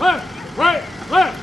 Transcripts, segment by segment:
left, right, left.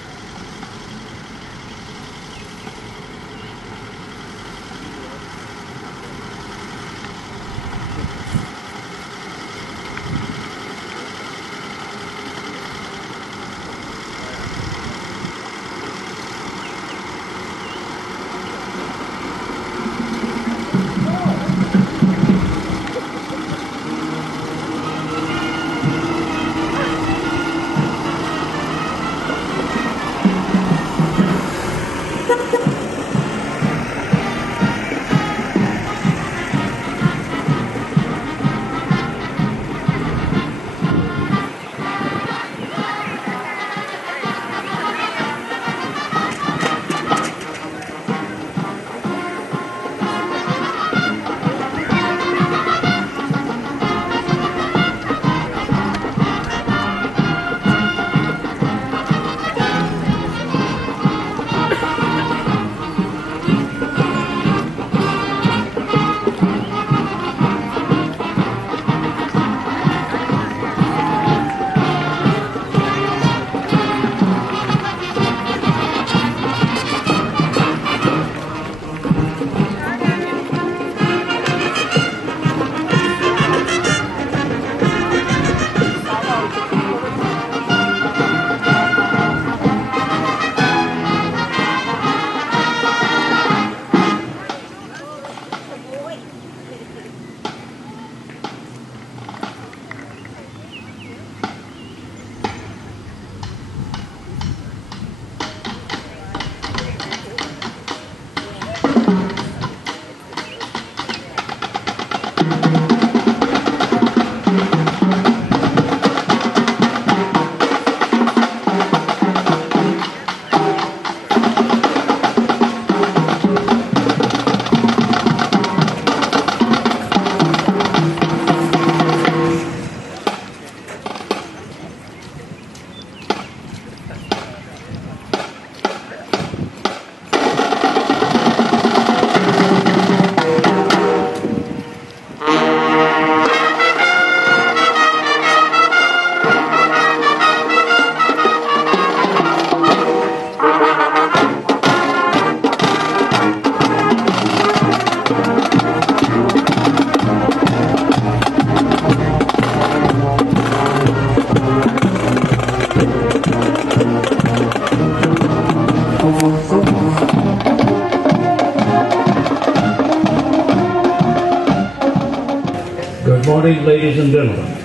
Ladies and gentlemen,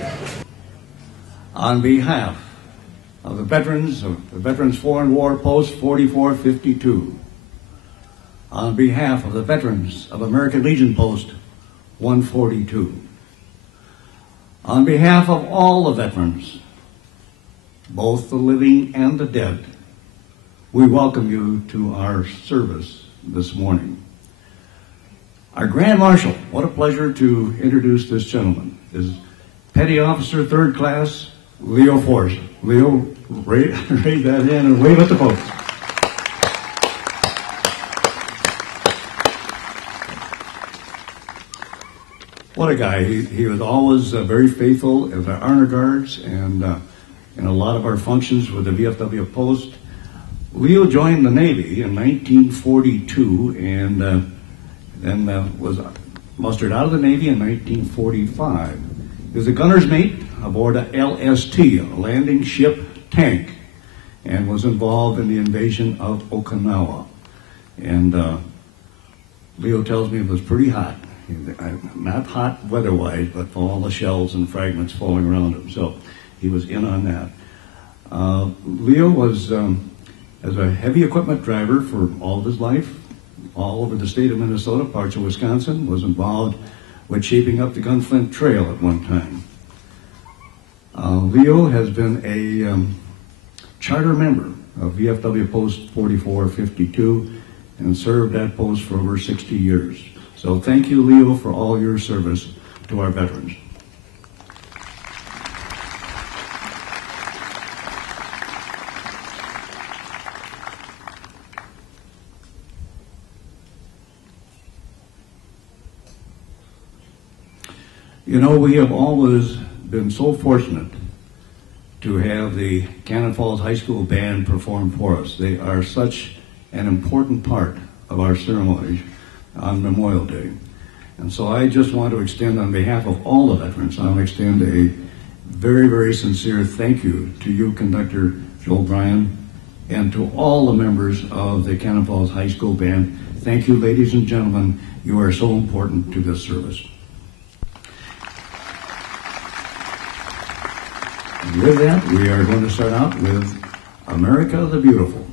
on behalf of the Veterans Foreign War Post 4452, on behalf of the veterans of American Legion Post 142, on behalf of all the veterans, both the living and the dead, we welcome you to our service this morning. Our Grand Marshal, what a pleasure to introduce this gentleman, is Petty Officer 3rd Class Leo Forss. Leo, raise that hand and wave at the folks. What a guy. He was always very faithful in the honor guards and in a lot of our functions with the VFW Post. Leo joined the Navy in 1942 and then was mustered out of the Navy in 1945. He was a gunner's mate aboard a LST, a landing ship tank, and was involved in the invasion of Okinawa. And Leo tells me it was pretty hot. Not hot weather-wise, but for all the shells and fragments falling around him. So he was in on that. Leo was, as a heavy equipment driver for all of his life, all over the state of Minnesota, parts of Wisconsin, was involved with shaping up the Gunflint Trail at one time. Leo has been a charter member of VFW Post 4452 and served that post for over 60 years. So thank you, Leo, for all your service to our veterans. You know, we have always been so fortunate to have have the Cannon Falls High School Band perform for us. They are such an important part of our ceremonies on Memorial Day. And so I just want to extend, on behalf of all the veterans, I want to extend a very, very sincere thank you to you, Conductor Joel Bryan, and to all the members of the Cannon Falls High School Band. Thank you, ladies and gentlemen. You are so important to this service. And with that, we are going to start out with America the Beautiful.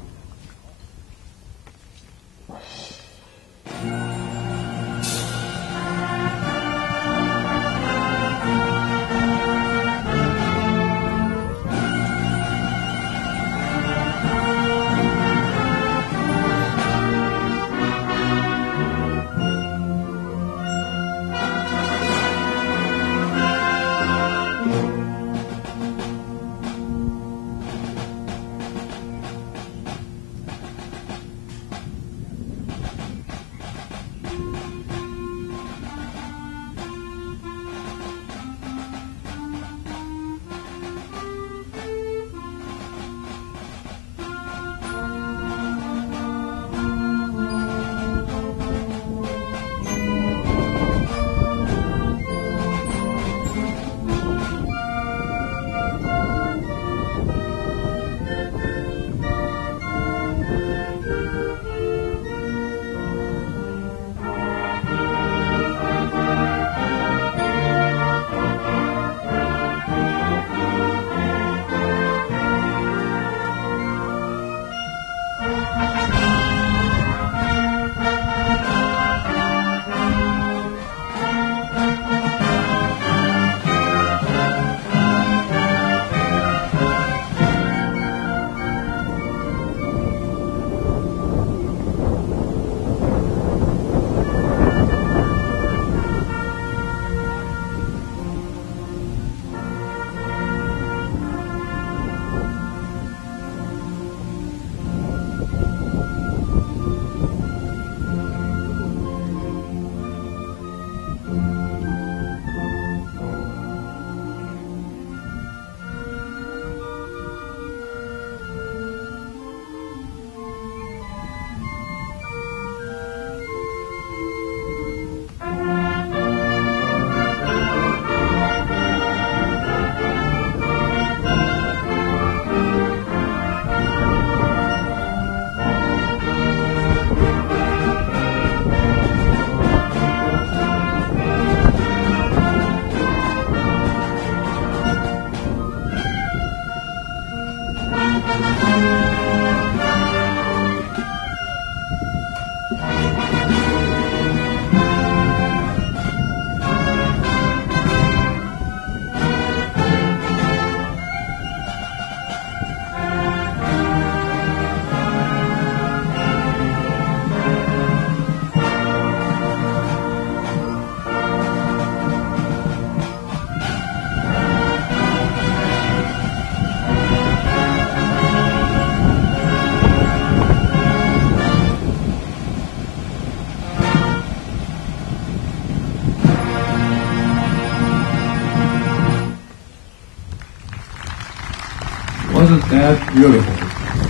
Wasn't that beautiful?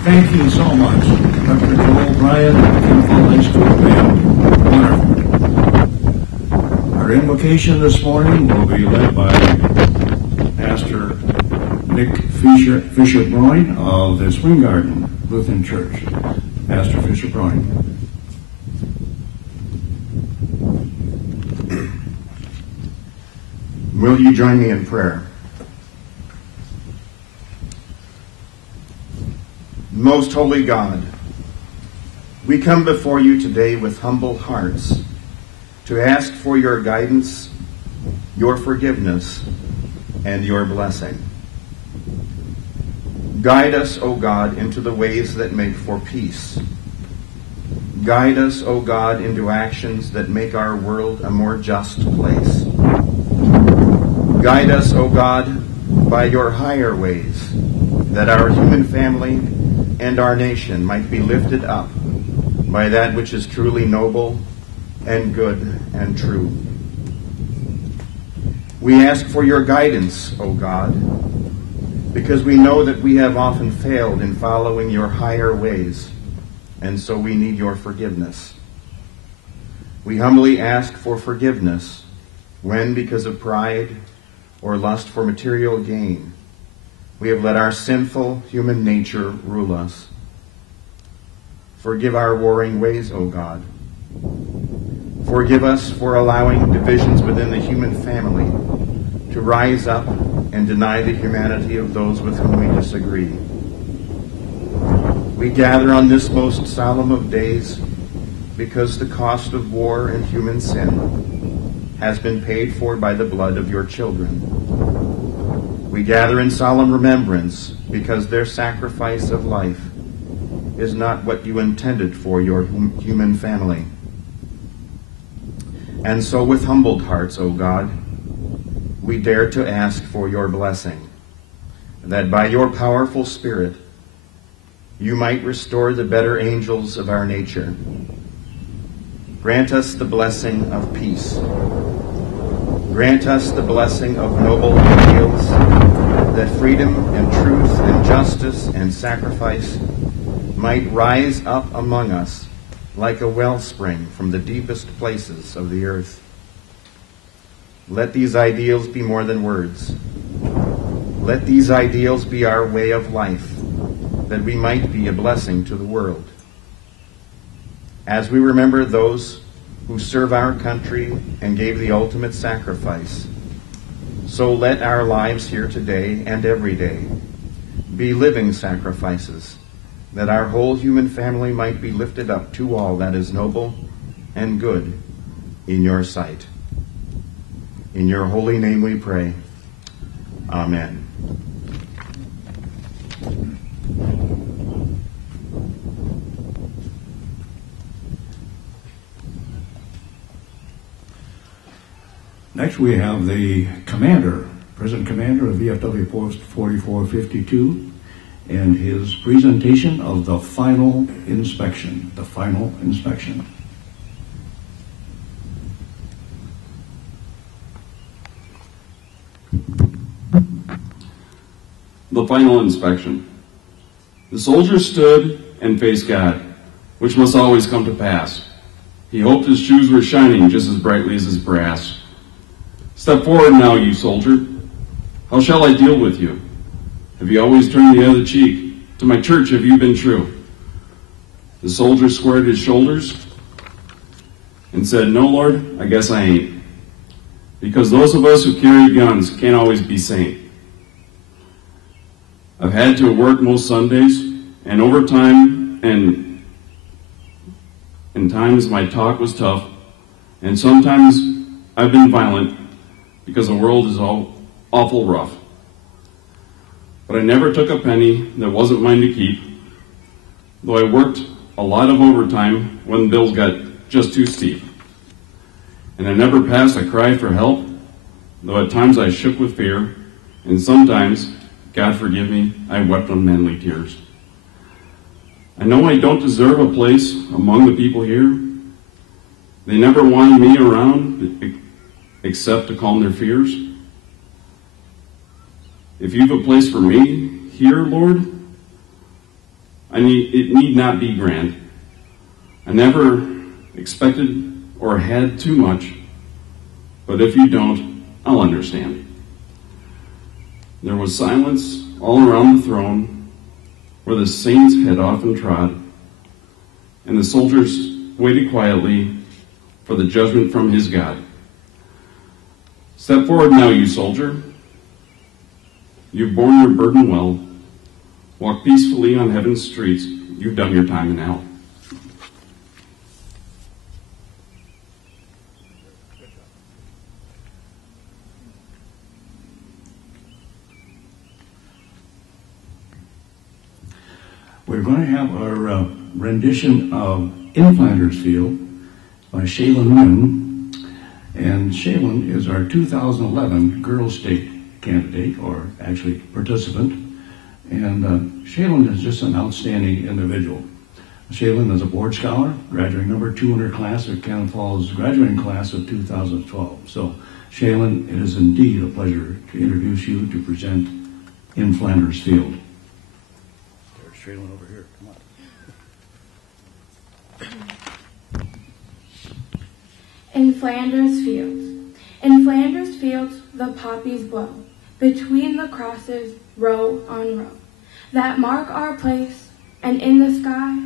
Thank you so much, Dr. Joel Bryan, Cannon Falls High School Band. Wonderful. Our invocation this morning will be led by Pastor Nick Fisher-Broin of the Spring Garden Lutheran Church. Pastor Fisher-Broin. Will you join me in prayer? Most holy God, we come before you today with humble hearts to ask for your guidance, your forgiveness, and your blessing. Guide us, O God, into the ways that make for peace. Guide us, O God, into actions that make our world a more just place. Guide us, O God, by your higher ways, that our human family and our nation might be lifted up by that which is truly noble and good and true. We ask for your guidance, O God, because we know that we have often failed in following your higher ways, and so we need your forgiveness. We humbly ask for forgiveness when, because of pride or lust for material gain, we have let our sinful human nature rule us. Forgive our warring ways, O God. Forgive us for allowing divisions within the human family to rise up and deny the humanity of those with whom we disagree. We gather on this most solemn of days because the cost of war and human sin has been paid for by the blood of your children. We gather in solemn remembrance because their sacrifice of life is not what you intended for your human family. And so with humbled hearts, O God, we dare to ask for your blessing, that by your powerful Spirit you might restore the better angels of our nature. Grant us the blessing of peace. Grant us the blessing of noble ideals, that freedom and truth and justice and sacrifice might rise up among us like a wellspring from the deepest places of the earth. Let these ideals be more than words. Let these ideals be our way of life, that we might be a blessing to the world. As we remember those who serve our country and gave the ultimate sacrifice, so let our lives here today and every day be living sacrifices, that our whole human family might be lifted up to all that is noble and good in your sight. In your holy name we pray. Amen. Next we have the commander, present commander of VFW Post 4452, and his presentation of the final inspection. The final inspection. The final inspection. The soldier stood and faced God, which must always come to pass. He hoped his shoes were shining just as brightly as his brass. Step forward now, you soldier. How shall I deal with you? Have you always turned the other cheek? To my church have you been true? The soldier squared his shoulders and said, No, Lord, I guess I ain't. Because those of us who carry guns can't always be saint. I've had to work most Sundays, and over time, and in times my talk was tough, and sometimes I've been violent because the world is all awful rough. But I never took a penny that wasn't mine to keep, though I worked a lot of overtime when bills got just too steep. And I never passed a cry for help, though at times I shook with fear, and sometimes, God forgive me, I wept unmanly tears. I know I don't deserve a place among the people here. They never wanted me around except to calm their fears. If you've a place for me here, Lord, it need not be grand. I never expected or had too much, but if you don't, I'll understand. There was silence all around the throne where the saints had often trod, and the soldiers waited quietly for the judgment from his God. Step forward now, you soldier. You've borne your burden well. Walk peacefully on heaven's streets. You've done your time in hell. We're going to have our rendition of In Flanders Field by Shaylin Nguyen. And Shaylin is our 2011 Girls State candidate, or actually participant. And Shaylin is just an outstanding individual. Shaylin is a board scholar, graduating number 2 in her class at Cannon Falls graduating class of 2012. So, Shaylin, it is indeed a pleasure to introduce you to present in Flanders Field. There's Shaylin over here. Come on. In Flanders Fields. In Flanders Fields the poppies blow, between the crosses, row on row, that mark our place, and in the sky,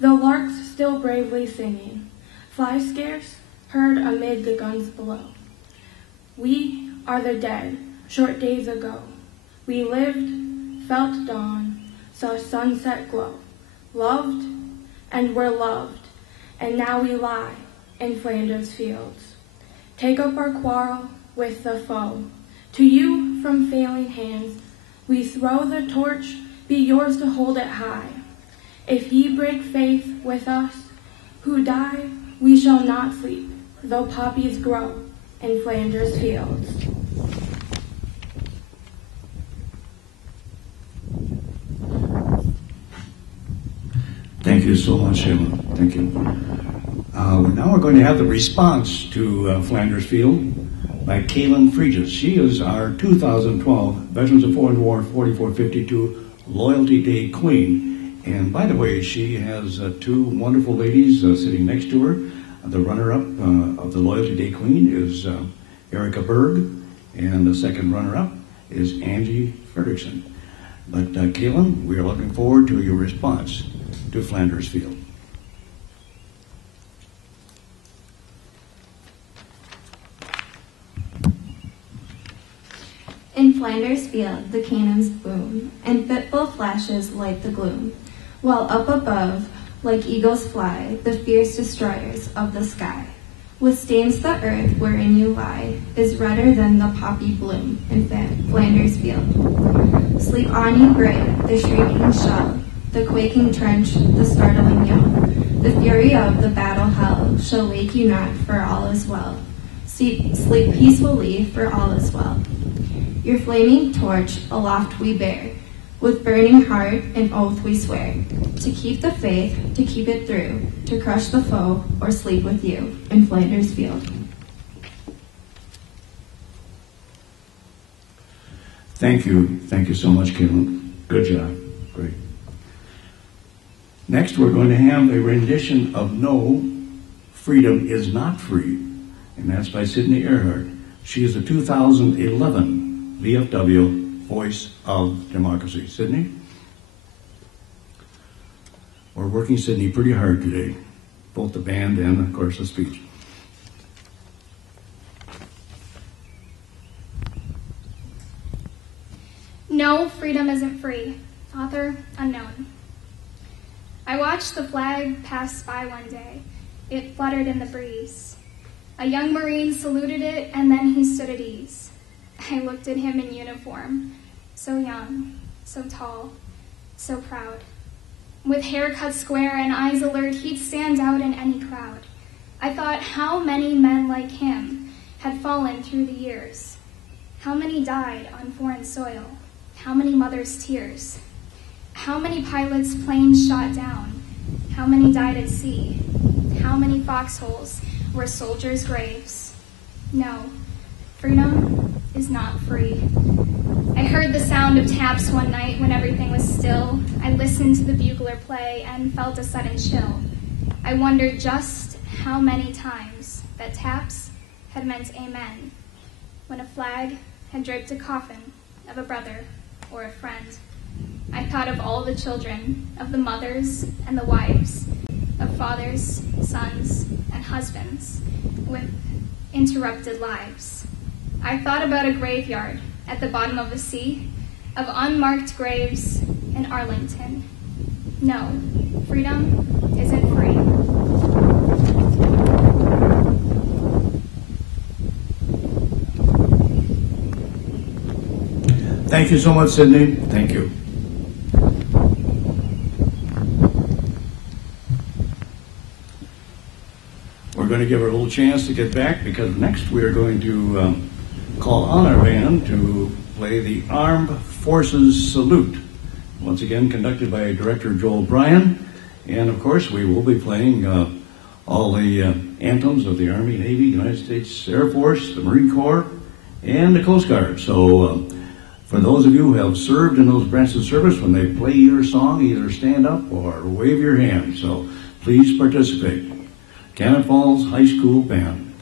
the larks still bravely singing, fly scarce heard amid the guns below. We are the dead, short days ago. We lived, felt dawn, saw sunset glow, loved, and were loved, and now we lie in Flanders Fields. Take up our quarrel with the foe. To you from failing hands we throw the torch, be yours to hold it high. If ye break faith with us who die, we shall not sleep, though poppies grow in Flanders Fields. Thank you so much, Shaylin. Thank you. Now we're going to have the response to Flanders Field by Kalyn Friedges. She is our 2012 Veterans of Foreign War 4452 Loyalty Day Queen. And by the way, she has two wonderful ladies sitting next to her. The runner-up of the Loyalty Day Queen is Erica Berg, and the second runner-up is Angie Fredrickson. But Kalyn, we are looking forward to your response to Flanders Field. In Flanders Field the cannons boom, and fitful flashes light the gloom, while up above, like eagles fly, the fierce destroyers of the sky. With stains the earth wherein you lie is redder than the poppy bloom in Flanders Field. Sleep on, ye brave, the shrieking shell, the quaking trench, the startling yell. The fury of the battle hell shall wake you not, for all is well. Sleep peacefully, for all is well. Your flaming torch aloft we bear, with burning heart and oath we swear, to keep the faith, to keep it through, to crush the foe or sleep with you in Flanders Field. Thank you so much, Kalyn. Good job. Great. Next, we're going to have a rendition of No, Freedom is Not Free, and that's by Sydney Erhardt. She is the 2011 VFW Voice of Democracy. Sydney? We're working Sydney pretty hard today, both the band and, of course, the speech. No, freedom isn't free. Author unknown. I watched the flag pass by one day. It fluttered in the breeze. A young Marine saluted it, and then he stood at ease. I looked at him in uniform, so young, so tall, so proud. With hair cut square and eyes alert, he'd stand out in any crowd. I thought how many men like him had fallen through the years. How many died on foreign soil? How many mothers' tears? How many pilots' planes shot down? How many died at sea? How many foxholes were soldiers' graves? No, freedom is not free. I heard the sound of taps one night when everything was still. I listened to the bugler play and felt a sudden chill. I wondered just how many times that taps had meant amen, when a flag had draped a coffin of a brother or a friend. I thought of all the children, of the mothers and the wives, of fathers, sons, and husbands with interrupted lives. I thought about a graveyard at the bottom of the sea, of unmarked graves in Arlington. No, freedom isn't free. Thank you so much, Sydney. Thank you. We're going to give her a little chance to get back, because next we are going to call on our band to play the Armed Forces Salute, once again conducted by Director Joel Bryan. And of course we will be playing all the anthems of the Army, Navy, United States Air Force, the Marine Corps, and the Coast Guard. So For those of you who have served in those branches of service, when they play your song, either stand up or wave your hand. So please participate. Cannon Falls High School Band.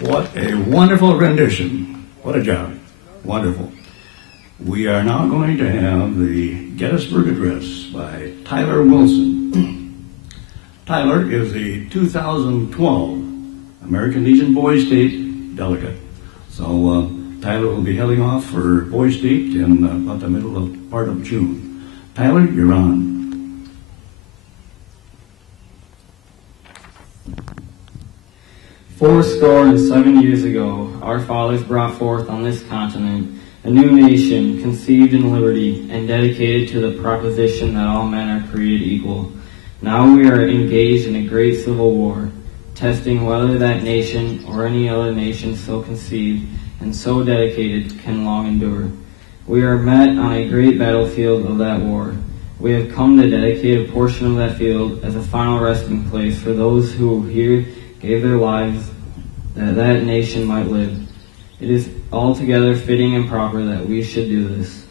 What a wonderful rendition. What a job. Wonderful. We are now going to have the Gettysburg Address by Tyler Wilson. Tyler is the 2012 American Legion Boys State delegate. So Tyler will be heading off for Boys State in about the middle of part of June. Tyler, you're on. 77 years ago, our fathers brought forth on this continent a new nation conceived in liberty and dedicated to the proposition that all men are created equal. Now we are engaged in a great civil war, testing whether that nation or any other nation so conceived and so dedicated can long endure. We are met on a great battlefield of that war. We have come to dedicate a portion of that field as a final resting place for those who here gave their lives that that nation might live. It is altogether fitting and proper that we should do this.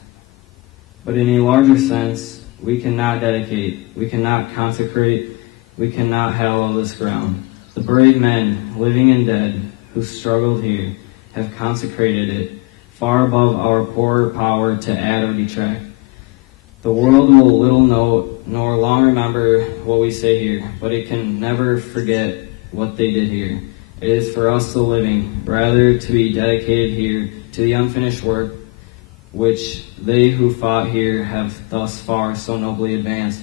But in a larger sense, we cannot dedicate, we cannot consecrate, we cannot hallow this ground. The brave men, living and dead, who struggled here, have consecrated it, far above our poor power to add or detract. The world will little know nor long remember what we say here, but it can never forget what they did here. It is for us the living, rather to be dedicated here to the unfinished work which they who fought here have thus far so nobly advanced.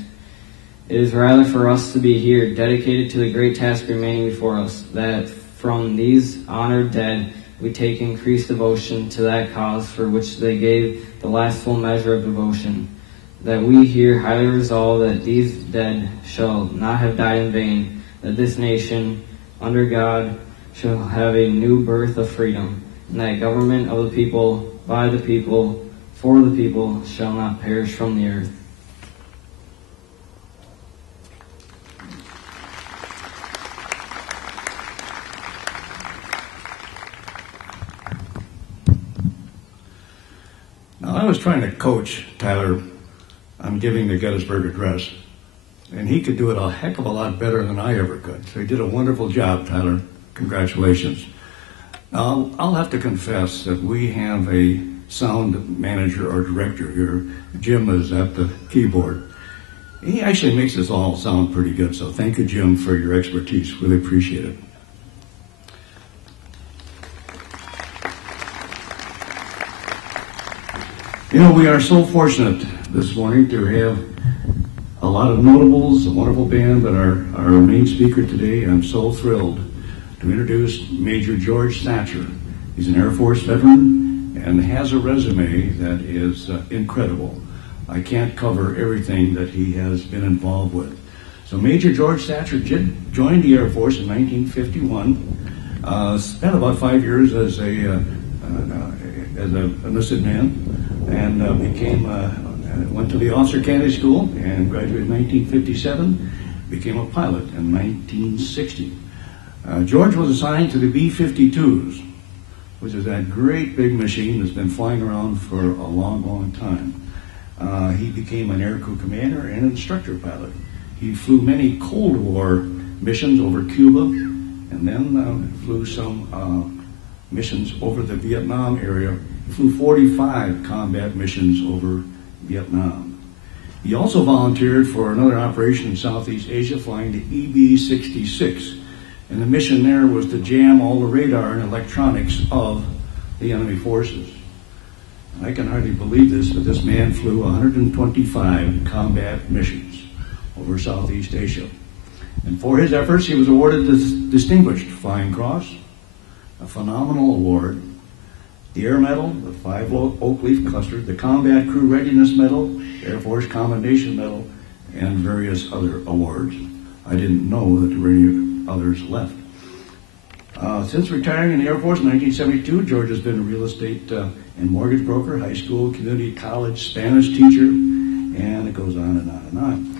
It is rather for us to be here, dedicated to the great task remaining before us, that from these honored dead we take increased devotion to that cause for which they gave the last full measure of devotion, that we here highly resolve that these dead shall not have died in vain, that this nation, under God, shall have a new birth of freedom, and that government of the people, by the people, for the people, shall not perish from the earth. Now, I was trying to coach Tyler on giving the Gettysburg Address, and he could do it a heck of a lot better than I ever could. So he did a wonderful job, Tyler. Congratulations. Now, I'll have to confess that we have a sound manager or director here. Jim is at the keyboard. He actually makes us all sound pretty good, so thank you, Jim, for your expertise. Really appreciate it. You know, we are so fortunate this morning to have a lot of notables, a wonderful band, but our main speaker today, I'm so thrilled to introduce Major George Thatcher. He's an Air Force veteran and has a resume that is incredible. I can't cover everything that he has been involved with. So Major George Thatcher joined the Air Force in 1951, spent about 5 years as an enlisted man, and went to the Officer Candidate School and graduated in 1957, became a pilot in 1960. George was assigned to the B-52s, which is that great big machine that's been flying around for a long, long time. He became an aircrew commander and instructor pilot. He flew many Cold War missions over Cuba, and then flew some missions over the Vietnam area. He flew 45 combat missions over Vietnam. He also volunteered for another operation in Southeast Asia, flying the EB-66. And the mission there was to jam all the radar and electronics of the enemy forces. I can hardly believe this, but this man flew 125 combat missions over Southeast Asia. And for his efforts, he was awarded the Distinguished Flying Cross, a phenomenal award, the Air Medal, the 5 Oak Leaf Cluster, the Combat Crew Readiness Medal, Air Force Commendation Medal, and various other awards. I didn't know that there were any others left. Since retiring in the Air Force in 1972, George has been a real estate and mortgage broker, high school, community college, Spanish teacher, and it goes on and on and on.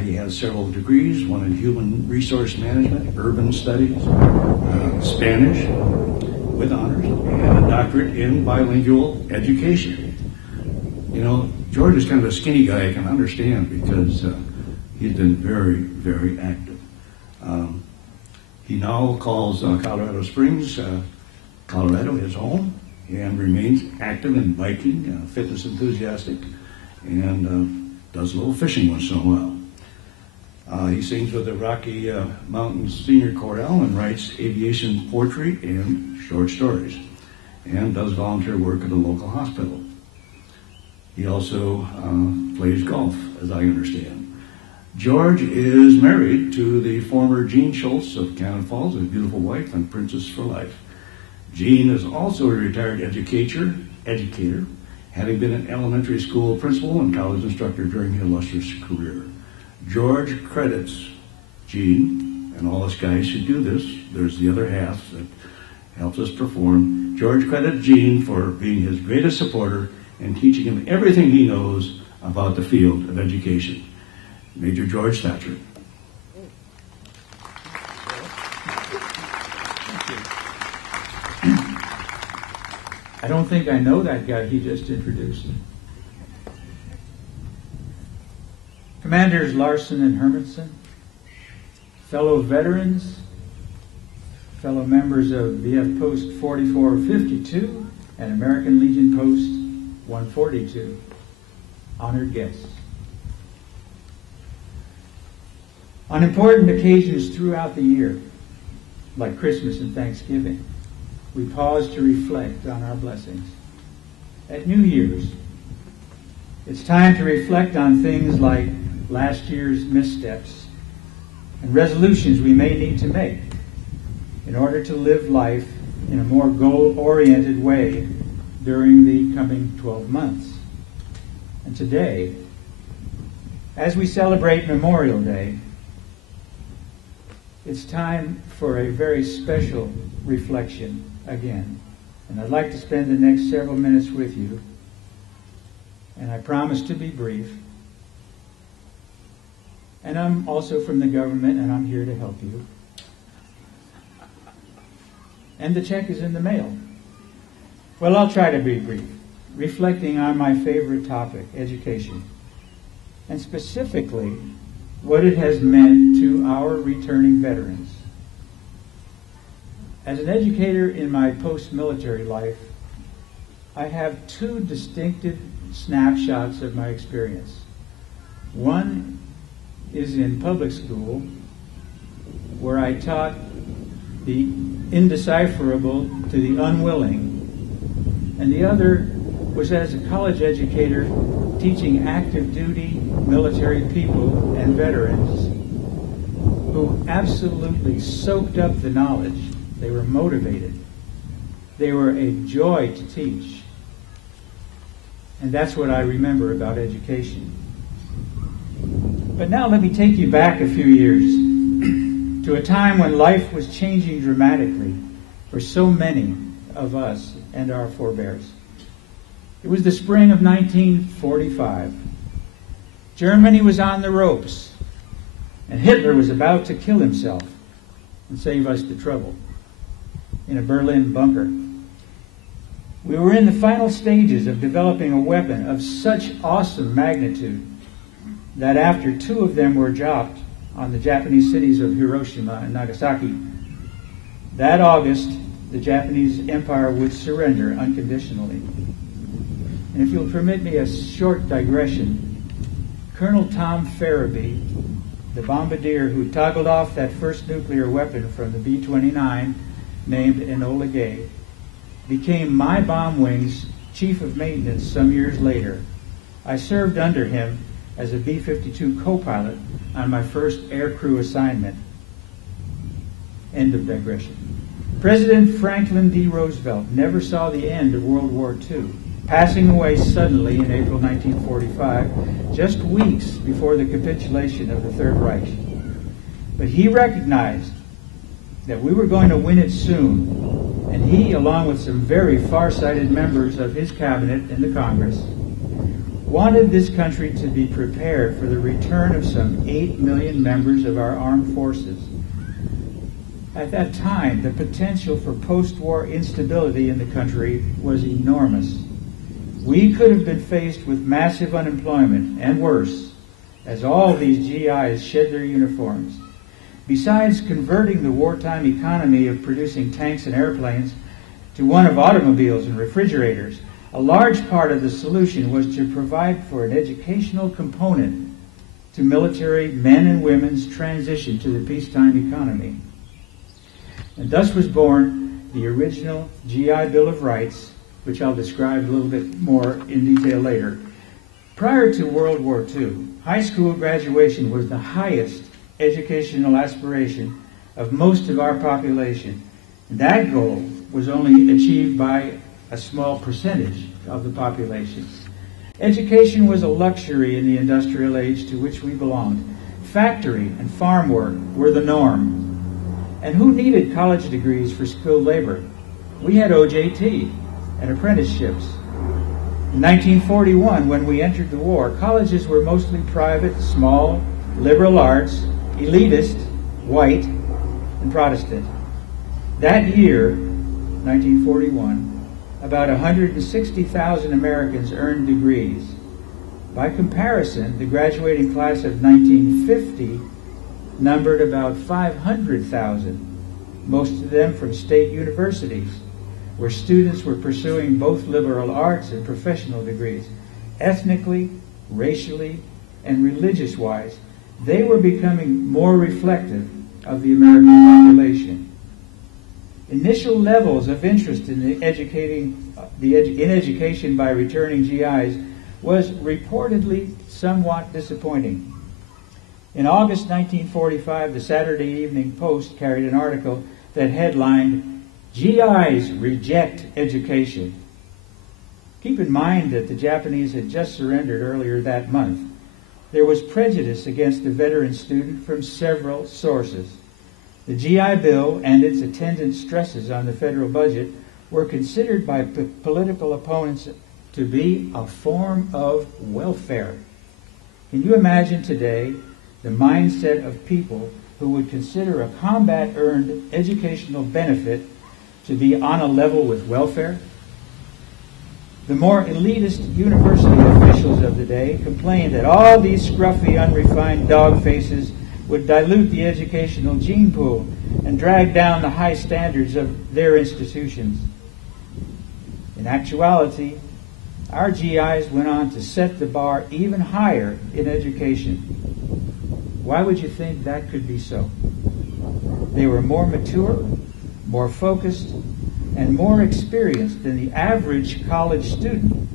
He has several degrees, one in human resource management, urban studies, Spanish with honors, and a doctorate in bilingual education. You know, George is kind of a skinny guy I can understand because he's been very, very active. He now calls Colorado Springs, Colorado, his home, and remains active in biking, fitness enthusiastic, and does a little fishing once in a while. He sings with the Rocky Mountains Senior Chorale and writes aviation poetry and short stories, and does volunteer work at a local hospital. He also plays golf, as I understand. George is married to the former Jean Schultz of Cannon Falls, a beautiful wife and princess for life. Jean is also a retired educator, having been an elementary school principal and college instructor during his illustrious career. George credits Jean, and all us guys should do this. There's the other half that helps us perform. George credits Jean for being his greatest supporter and teaching him everything he knows about the field of education. Major George Thatcher. I don't think I know that guy he just introduced. Commanders Larson and Hermanson, fellow veterans, fellow members of VF Post 4452 and American Legion Post 142, honored guests. On important occasions throughout the year, like Christmas and Thanksgiving, we pause to reflect on our blessings. At New Year's, it's time to reflect on things like last year's missteps and resolutions we may need to make in order to live life in a more goal-oriented way during the coming 12 months. And today, as we celebrate Memorial Day, it's time for a very special reflection again. And I'd like to spend the next several minutes with you, and I promise to be brief. And I'm also from the government, and I'm here to help you. And the check is in the mail. Well, I'll try to be brief, reflecting on my favorite topic, education, and specifically what it has meant to our returning veterans. As an educator in my post-military life, I have two distinctive snapshots of my experience. One is in public school, where I taught the indecipherable to the unwilling, and the other was as a college educator teaching active duty military people and veterans who absolutely soaked up the knowledge. They were motivated. They were a joy to teach. And that's what I remember about education. But now let me take you back a few years to a time when life was changing dramatically for so many of us and our forebears. It was the spring of 1945. Germany was on the ropes, and Hitler was about to kill himself and save us the trouble in a Berlin bunker. We were in the final stages of developing a weapon of such awesome magnitude that after two of them were dropped on the Japanese cities of Hiroshima and Nagasaki, that August, the Japanese Empire would surrender unconditionally. And if you'll permit me a short digression, Colonel Tom Farabee, the bombardier who toggled off that first nuclear weapon from the B-29 named Enola Gay, became my bomb wing's chief of maintenance some years later. I served under him as a B-52 co-pilot on my first aircrew assignment. End of digression. President Franklin D. Roosevelt never saw the end of World War II, passing away suddenly in April 1945, just weeks before the capitulation of the Third Reich. But he recognized that we were going to win it soon, and he, along with some very far-sighted members of his cabinet and the Congress, wanted this country to be prepared for the return of some 8 million members of our armed forces. At that time, the potential for post-war instability in the country was enormous. We could have been faced with massive unemployment, and worse, as all these GIs shed their uniforms. Besides converting the wartime economy of producing tanks and airplanes to one of automobiles and refrigerators, a large part of the solution was to provide for an educational component to military men and women's transition to the peacetime economy. And thus was born the original GI Bill of Rights, which I'll describe a little bit more in detail later. Prior to World War II, high school graduation was the highest educational aspiration of most of our population. That goal was only achieved by a small percentage of the population. Education was a luxury in the industrial age to which we belonged. Factory and farm work were the norm. And who needed college degrees for skilled labor? We had OJT and apprenticeships. In 1941, when we entered the war, colleges were mostly private, small, liberal arts, elitist, white, and Protestant. That year, 1941, about 160,000 Americans earned degrees. By comparison, the graduating class of 1950 numbered about 500,000, most of them from state universities, where students were pursuing both liberal arts and professional degrees. Ethnically, racially, and religious-wise, they were becoming more reflective of the American population. Initial levels of interest in education by returning GIs was reportedly somewhat disappointing. In August 1945, the Saturday Evening Post carried an article that headlined, "GIs Reject Education." Keep in mind that the Japanese had just surrendered earlier that month. There was prejudice against the veteran student from several sources. The GI Bill and its attendant stresses on the federal budget were considered by political opponents to be a form of welfare. Can you imagine today the mindset of people who would consider a combat-earned educational benefit to be on a level with welfare? The more elitist university officials of the day complained that all these scruffy, unrefined dog faces would dilute the educational gene pool and drag down the high standards of their institutions. In actuality, our GIs went on to set the bar even higher in education. Why would you think that could be so? They were more mature, more focused, and more experienced than the average college student,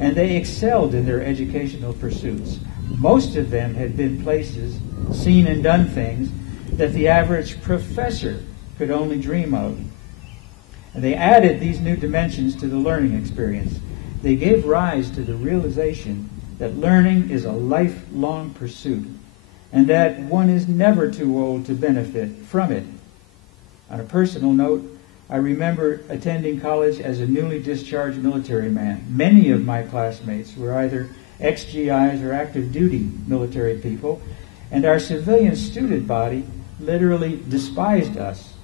and they excelled in their educational pursuits. Most of them had been places, seen and done things that the average professor could only dream of. And they added these new dimensions to the learning experience. They gave rise to the realization that learning is a lifelong pursuit and that one is never too old to benefit from it. On a personal note, I remember attending college as a newly discharged military man. Many of my classmates were either ex-GIs or active duty military people, and our civilian student body literally despised us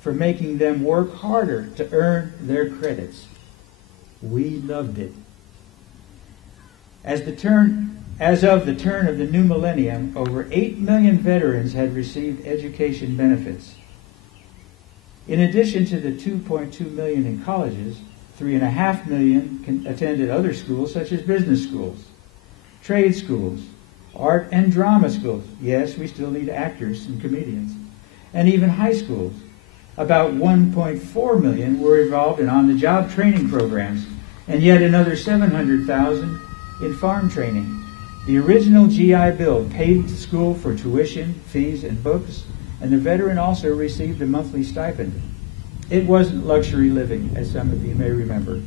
for making them work harder to earn their credits. We loved it. As of the turn of the new millennium, over 8 million veterans had received education benefits. In addition to the 2.2 million in colleges, 3.5 million attended other schools such as business schools, trade schools, art and drama schools. Yes, we still need actors and comedians. And even high schools. About 1.4 million were involved in on-the-job training programs, and yet another 700,000 in farm training. The original GI Bill paid the school for tuition, fees, and books, and the veteran also received a monthly stipend. It wasn't luxury living, as some of you may remember,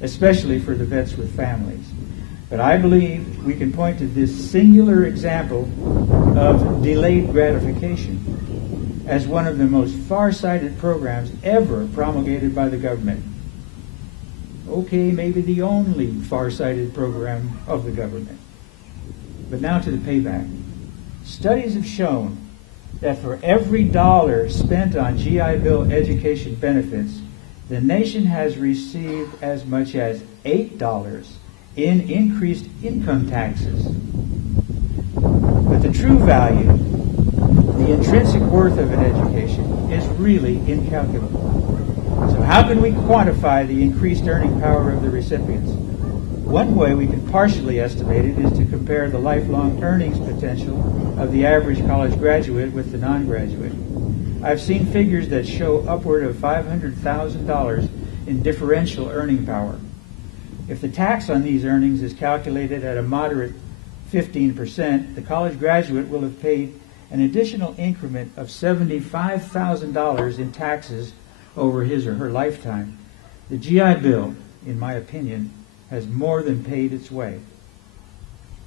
especially for the vets with families. But I believe we can point to this singular example of delayed gratification as one of the most far-sighted programs ever promulgated by the government. Okay, maybe the only far-sighted program of the government. But now to the payback. Studies have shown that for every dollar spent on GI Bill education benefits, the nation has received as much as $8 in increased income taxes. But the true value, the intrinsic worth of an education, is really incalculable. So how can we quantify the increased earning power of the recipients? One way we can partially estimate it is to compare the lifelong earnings potential of the average college graduate with the non-graduate. I've seen figures that show upward of $500,000 in differential earning power. If the tax on these earnings is calculated at a moderate 15%, the college graduate will have paid an additional increment of $75,000 in taxes over his or her lifetime. The GI Bill, in my opinion, has more than paid its way.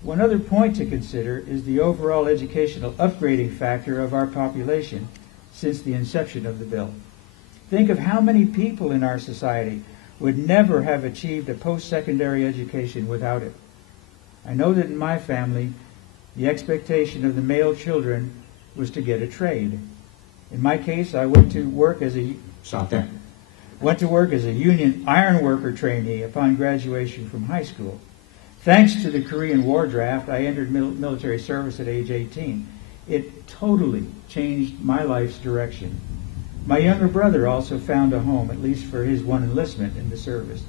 One other point to consider is the overall educational upgrading factor of our population since the inception of the bill. Think of how many people in our society would never have achieved a post-secondary education without it. I know that in my family, the expectation of the male children was to get a trade. In my case, I went to work as a union iron worker trainee upon graduation from high school. Thanks to the Korean War draft, I entered military service at age 18. It totally changed my life's direction. My younger brother also found a home, at least for his one enlistment in the service.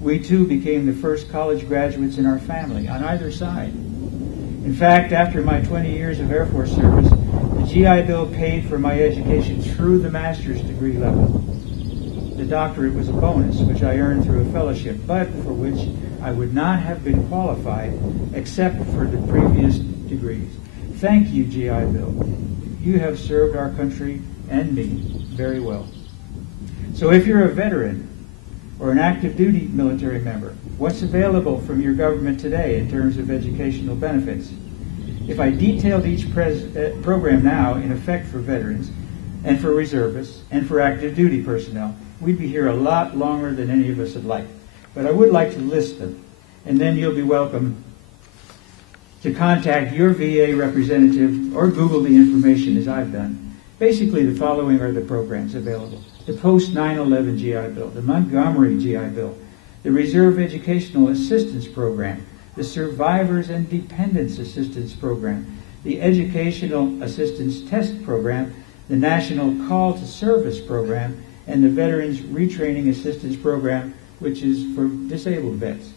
We too became the first college graduates in our family, on either side. In fact, after my 20 years of Air Force service, the GI Bill paid for my education through the master's degree level. The doctorate was a bonus, which I earned through a fellowship, but for which I would not have been qualified except for the previous degrees. Thank you, GI Bill. You have served our country and me very well. So if you're a veteran or an active duty military member, what's available from your government today in terms of educational benefits? If I detailed each program now in effect for veterans and for reservists and for active duty personnel, we'd be here a lot longer than any of us would like. But I would like to list them, and then you'll be welcome to contact your VA representative or Google the information as I've done. Basically, the following are the programs available: the post-9/11 GI Bill, the Montgomery GI Bill, the Reserve Educational Assistance Program, the Survivors and Dependents Assistance Program, the Educational Assistance Test Program, the National Call to Service Program, and the Veterans Retraining Assistance Program, which is for disabled vets.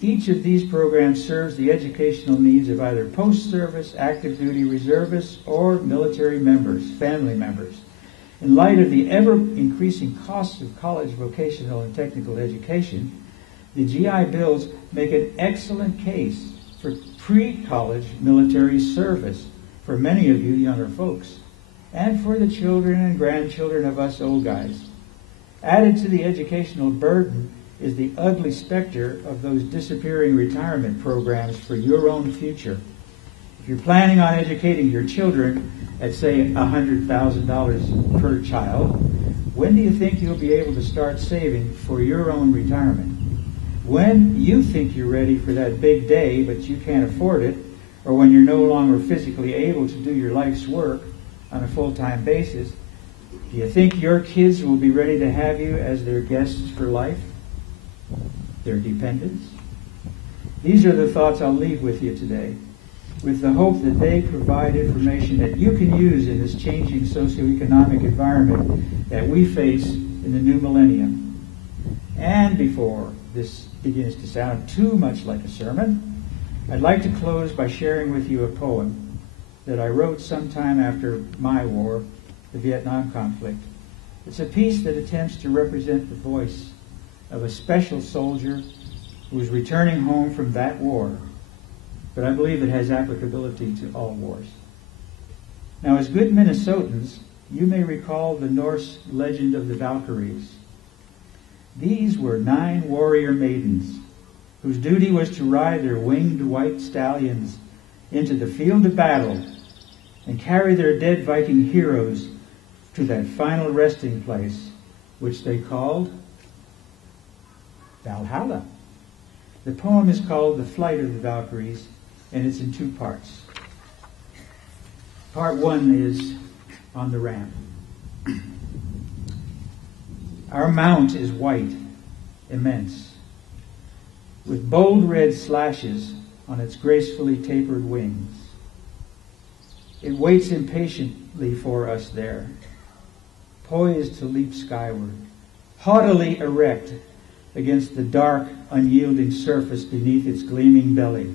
Each of these programs serves the educational needs of either post-service, active duty reservists, or military members, family members. In light of the ever-increasing costs of college vocational and technical education, the GI Bills make an excellent case for pre-college military service for many of you younger folks, and for the children and grandchildren of us old guys. Added to the educational burden is the ugly specter of those disappearing retirement programs for your own future. If you're planning on educating your children at, say, $100,000 per child, when do you think you'll be able to start saving for your own retirement? When you think you're ready for that big day, but you can't afford it, or when you're no longer physically able to do your life's work on a full-time basis, do you think your kids will be ready to have you as their guests for life? Their dependents? These are the thoughts I'll leave with you today, with the hope that they provide information that you can use in this changing socioeconomic environment that we face in the new millennium. And before this begins to sound too much like a sermon, I'd like to close by sharing with you a poem that I wrote sometime after my war, the Vietnam conflict. It's a piece that attempts to represent the voice of a special soldier who was returning home from that war, but I believe it has applicability to all wars. Now, as good Minnesotans, you may recall the Norse legend of the Valkyries. These were 9 warrior maidens whose duty was to ride their winged white stallions into the field of battle and carry their dead Viking heroes to that final resting place, which they called Valhalla. The poem is called The Flight of the Valkyries, and it's in 2 parts. Part 1 is on the ramp. Our mount is white, immense, with bold red slashes on its gracefully tapered wings. It waits impatiently for us there, poised to leap skyward, haughtily erect against the dark, unyielding surface beneath its gleaming belly.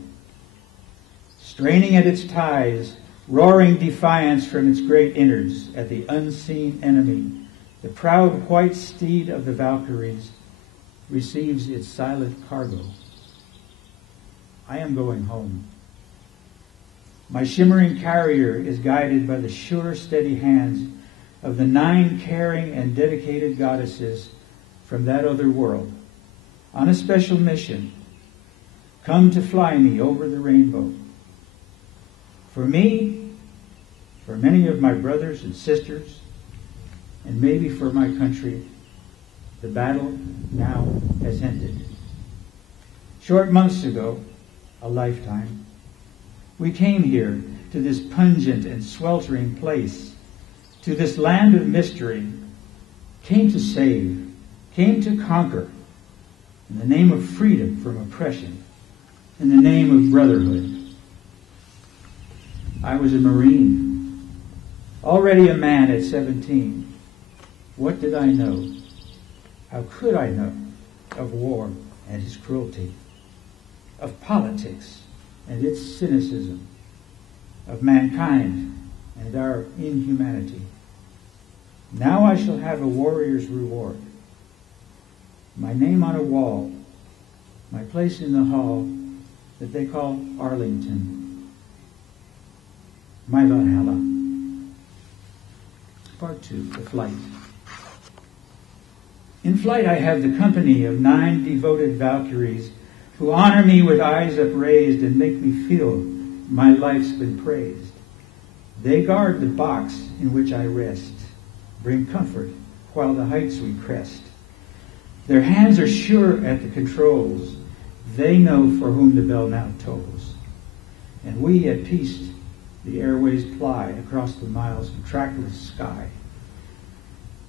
Straining at its ties, roaring defiance from its great innards at the unseen enemy, the proud white steed of the Valkyries receives its silent cargo. I am going home. My shimmering carrier is guided by the sure, steady hands of the 9 caring and dedicated goddesses from that other world, on a special mission, come to fly me over the rainbow. For me, for many of my brothers and sisters, and maybe for my country, the battle now has ended. Short months ago, a lifetime, we came here to this pungent and sweltering place, to this land of mystery, came to save, came to conquer, in the name of freedom from oppression, in the name of brotherhood. I was a Marine, already a man at 17. What did I know? How could I know of war and its cruelty, of politics and its cynicism, of mankind and our inhumanity? Now I shall have a warrior's reward. My name on a wall, my place in the hall that they call Arlington. My Valhalla. Part 2, the flight. In flight I have the company of 9 devoted Valkyries who honor me with eyes upraised and make me feel my life's been praised. They guard the box in which I rest, bring comfort while the heights we crest. Their hands are sure at the controls. They know for whom the bell now tolls. And we at peace the airways ply across the miles of trackless sky.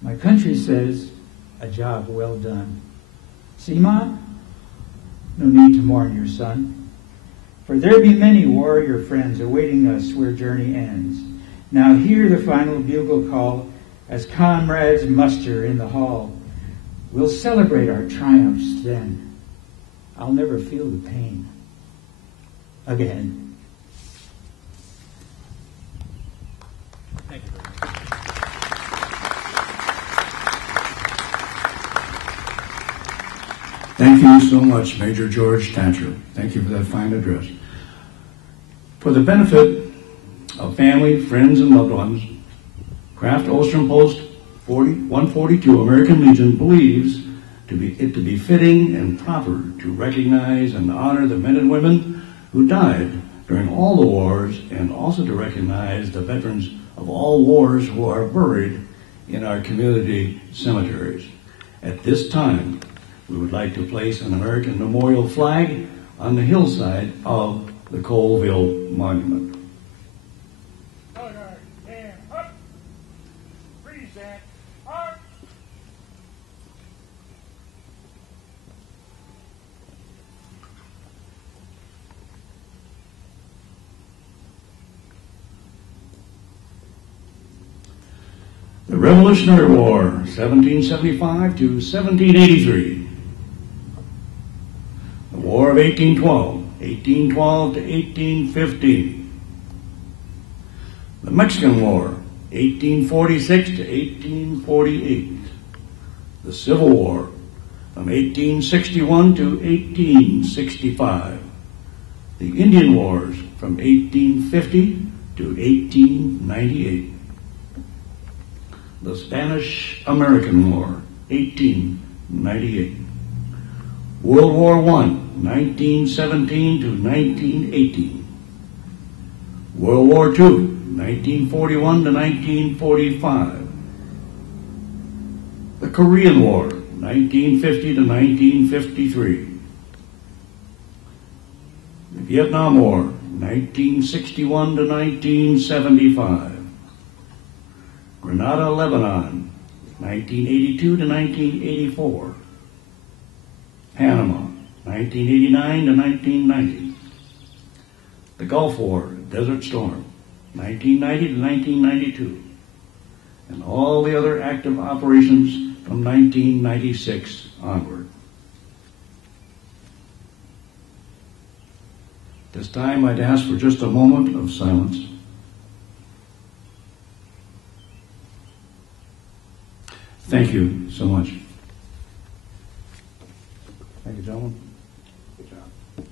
My country says, a job well done. Seaman, no need to mourn your son, for there be many warrior friends awaiting us where journey ends. Now hear the final bugle call as comrades muster in the hall. We'll celebrate our triumphs then. I'll never feel the pain again. Thank you. Thank you so much, Major George Thatcher. Thank you for that fine address. For the benefit of family, friends, and loved ones, Kraft Ostrom Post 142 American Legion believes it to be fitting and proper to recognize and honor the men and women who died during all the wars, and also to recognize the veterans of all wars who are buried in our community cemeteries. At this time, we would like to place an American memorial flag on the hillside of the Colville Monument. The Revolutionary War, 1775 to 1783. The War of 1812, 1812 to 1815. The Mexican War, 1846 to 1848. The Civil War, from 1861 to 1865. The Indian Wars, from 1850 to 1898. The Spanish-American War, 1898. World War I, 1917 to 1918. World War II, 1941 to 1945. The Korean War, 1950 to 1953. The Vietnam War, 1961 to 1975. Grenada, Lebanon, 1982 to 1984. Panama, 1989 to 1990. The Gulf War, Desert Storm, 1990 to 1992. And all the other active operations from 1996 onward. This time I'd ask for just a moment of silence. Thank you so much. Thank you, gentlemen. Good job.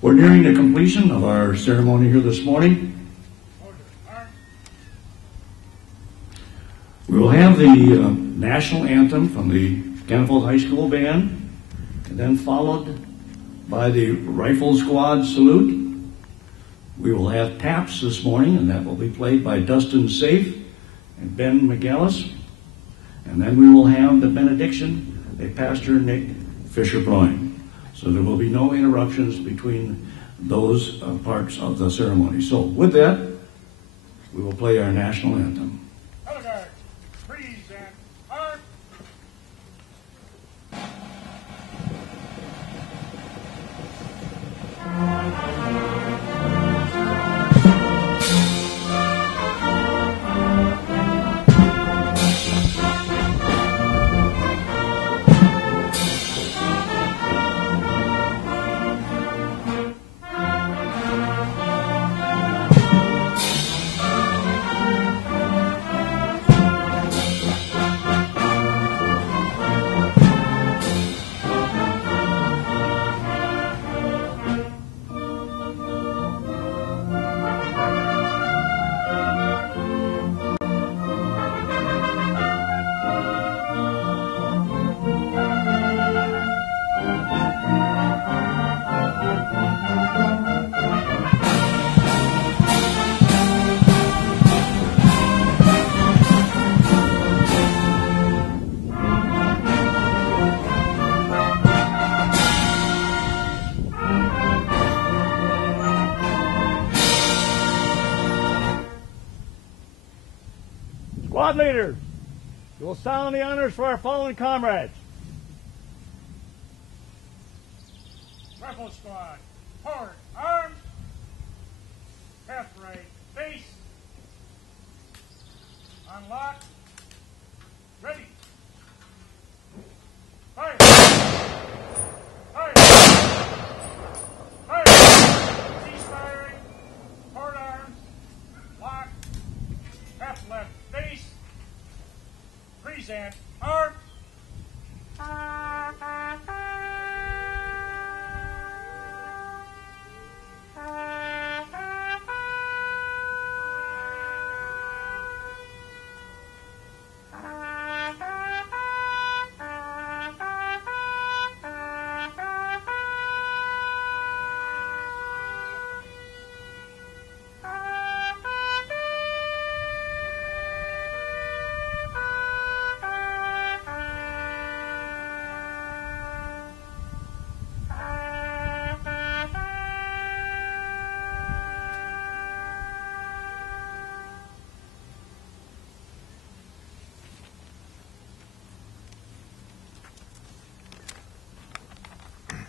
We're nearing the completion of our ceremony here this morning. We will have the national anthem from the Canfield High School band, and then followed by the rifle squad salute. We will have taps this morning, and that will be played by Dustin Safe and Ben Magalis. And then we will have the benediction by Pastor Nick Fisher-Broin. So there will be no interruptions between those parts of the ceremony. So with that, we will play our national anthem. Squad leaders, you will sound the honors for our fallen comrades. Rifle squad, forward, arms, path right, face, unlock, ready, fire, fire, fire, cease firing, forward arms, lock, half left, face, present, arm.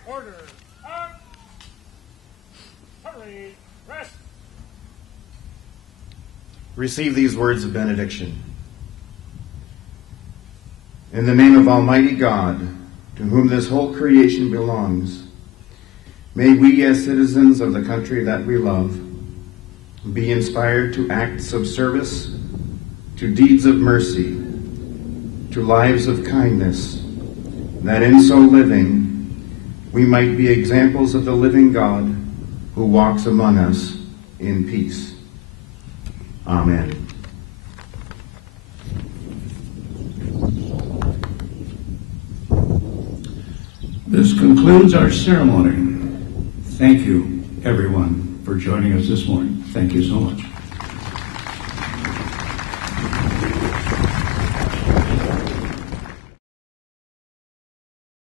Order, arm, hurry, rest. Receive these words of benediction. In the name of Almighty God, to whom this whole creation belongs, may we as citizens of the country that we love be inspired to acts of service, to deeds of mercy, to lives of kindness, that in so living we might be examples of the living God who walks among us in peace. Amen. This concludes our ceremony. Thank you, everyone, for joining us this morning. Thank you so much.